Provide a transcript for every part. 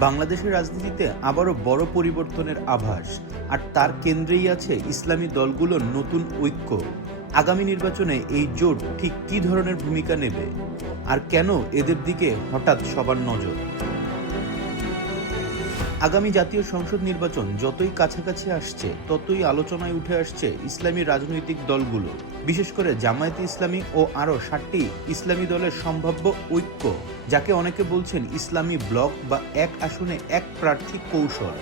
বাংলাদেশের রাজনীতিতে আবারও বড় পরিবর্তনের আভাস, আর তার কেন্দ্রেই আছে ইসলামী দলগুলোর নতুন ঐক্য। আগামী নির্বাচনে এই জোট ঠিক কী ধরনের ভূমিকা নেবে? আর কেন এদের দিকে হঠাৎ সবার নজর? আগামী জাতীয় সংসদ নির্বাচন যতই কাছাকাছি আসছে, ততই আলোচনায় উঠে আসছে ইসলামী রাজনৈতিক দলগুলো। বিশেষ করে জামায়াতে ইসলামী ও আরও ষাটটি ইসলামী দলের সম্ভাব্য ঐক্য, যাকে অনেকে বলছেন ইসলামী ব্লক বা এক আসনে এক প্রার্থী কৌশল।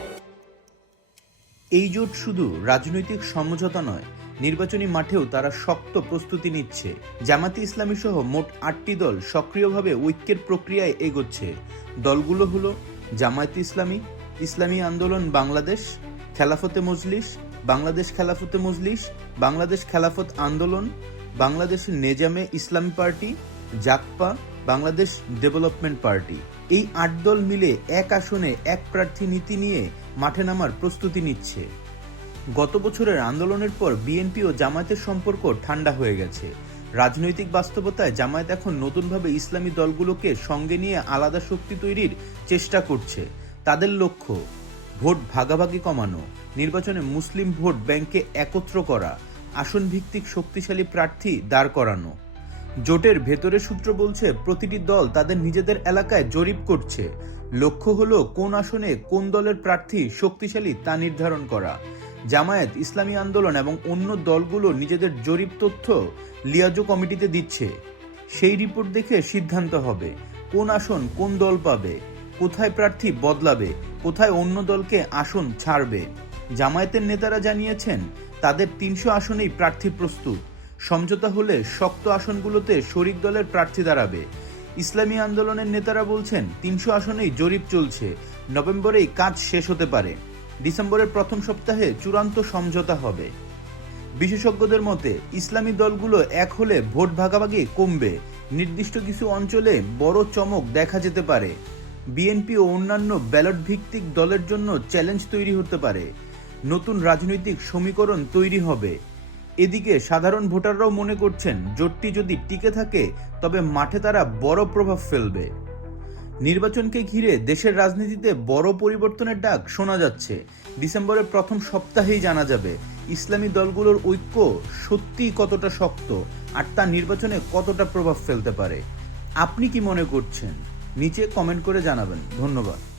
এই জোট শুধু রাজনৈতিক সমঝোতা নয়, নির্বাচনী মাঠেও তারা শক্ত প্রস্তুতি নিচ্ছে। জামাতি ইসলামী সহ মোট আটটি দল সক্রিয়ভাবে ঐক্যের প্রক্রিয়ায় এগোচ্ছে। দলগুলো হলো জামায়াতে ইসলামী ইসলামী আন্দোলন বাংলাদেশ, খেলাফতে মজলিস, বাংলাদেশ খেলাফতে মজলিস, বাংলাদেশ খেলাফত আন্দোলন, Bangladesh Nezame Islami party, JAGPA, Bangladesh development party. এই আট দল মিলে এক আসনে এক প্রার্থী নীতি নিয়ে মাঠে নামার প্রস্তুতি নিচ্ছে। গত বছরের আন্দোলনের পর বিএনপি ও জামায়াতের সম্পর্ক ঠান্ডা হয়ে গেছে। রাজনৈতিক বাস্তবতায় জামায়াত এখন নতুনভাবে ইসলামী দলগুলোকে সঙ্গে নিয়ে আলাদা শক্তি তৈরির চেষ্টা করছে। তাদের লক্ষ্য, ভোট ভাগাভাগি কমানো, নির্বাচনে মুসলিম ভোট ব্যাংকে একত্র করা আসন ভিত্তিক শক্তিশালী প্রার্থী দাঁড় করানো। জোটের ভেতরে সূত্র বলছে, প্রতিটি দল তাদের নিজেদের এলাকায় জরিপ করছে। লক্ষ্য হলো কোন আসনে কোন দলের প্রার্থী শক্তিশালী তা নির্ধারণ করা। জামায়াত ইসলামী আন্দোলন এবং অন্য দলগুলো নিজেদের জরিপ তথ্য লিয়াজো কমিটিতে দিচ্ছে। সেই রিপোর্ট দেখে সিদ্ধান্ত হবে, কোন আসন কোন দল পাবে। কোথায় প্রার্থী বদলাবে, কোথায় অন্য দলকে আসন ছাড়বে? জামায়াতের নেতারা জানিয়েছেন, তাদের তিনশো আসনেই প্রার্থী প্রস্তুত। সমঝোতা হলে শক্ত আসনগুলোতে শরিক দলের প্রার্থী দাঁড়াবে। ইসলামী আন্দোলনের নেতারা বলছেন, তিনশো আসনেই জরিপ চলছে, নভেম্বরেই কাজ শেষ হতে পারে। ডিসেম্বরের প্রথম সপ্তাহে চূড়ান্ত সমঝোতা হবে। বিশেষজ্ঞদের মতে, ইসলামী দলগুলো এক হলে ভোট ভাগাভাগি কমবে। নির্দিষ্ট কিছু অঞ্চলে বড় চমক দেখা যেতে পারে। বিএনপি ও অন্যান্য ব্যালট ভিত্তিক দলের জন্য চ্যালেঞ্জ তৈরি হতে পারে। নতুন রাজনৈতিক সমীকরণ তৈরি হবে। এদিকে সাধারণ ভোটাররাও মনে করছেন, জোটটি যদি টিকে থাকে, তবে মাঠে তারা বড় প্রভাব ফেলবে। নির্বাচনকে ঘিরে দেশের রাজনীতিতে বড় পরিবর্তনের ডাক শোনা যাচ্ছে। ডিসেম্বরের প্রথম সপ্তাহেই জানা যাবে, ইসলামী দলগুলোর ঐক্য সত্যিই কতটা শক্ত, আর তা নির্বাচনে কতটা প্রভাব ফেলতে পারে। আপনি কি মনে করছেন? নিচে কমেন্ট করে জানাবেন। ধন্যবাদ।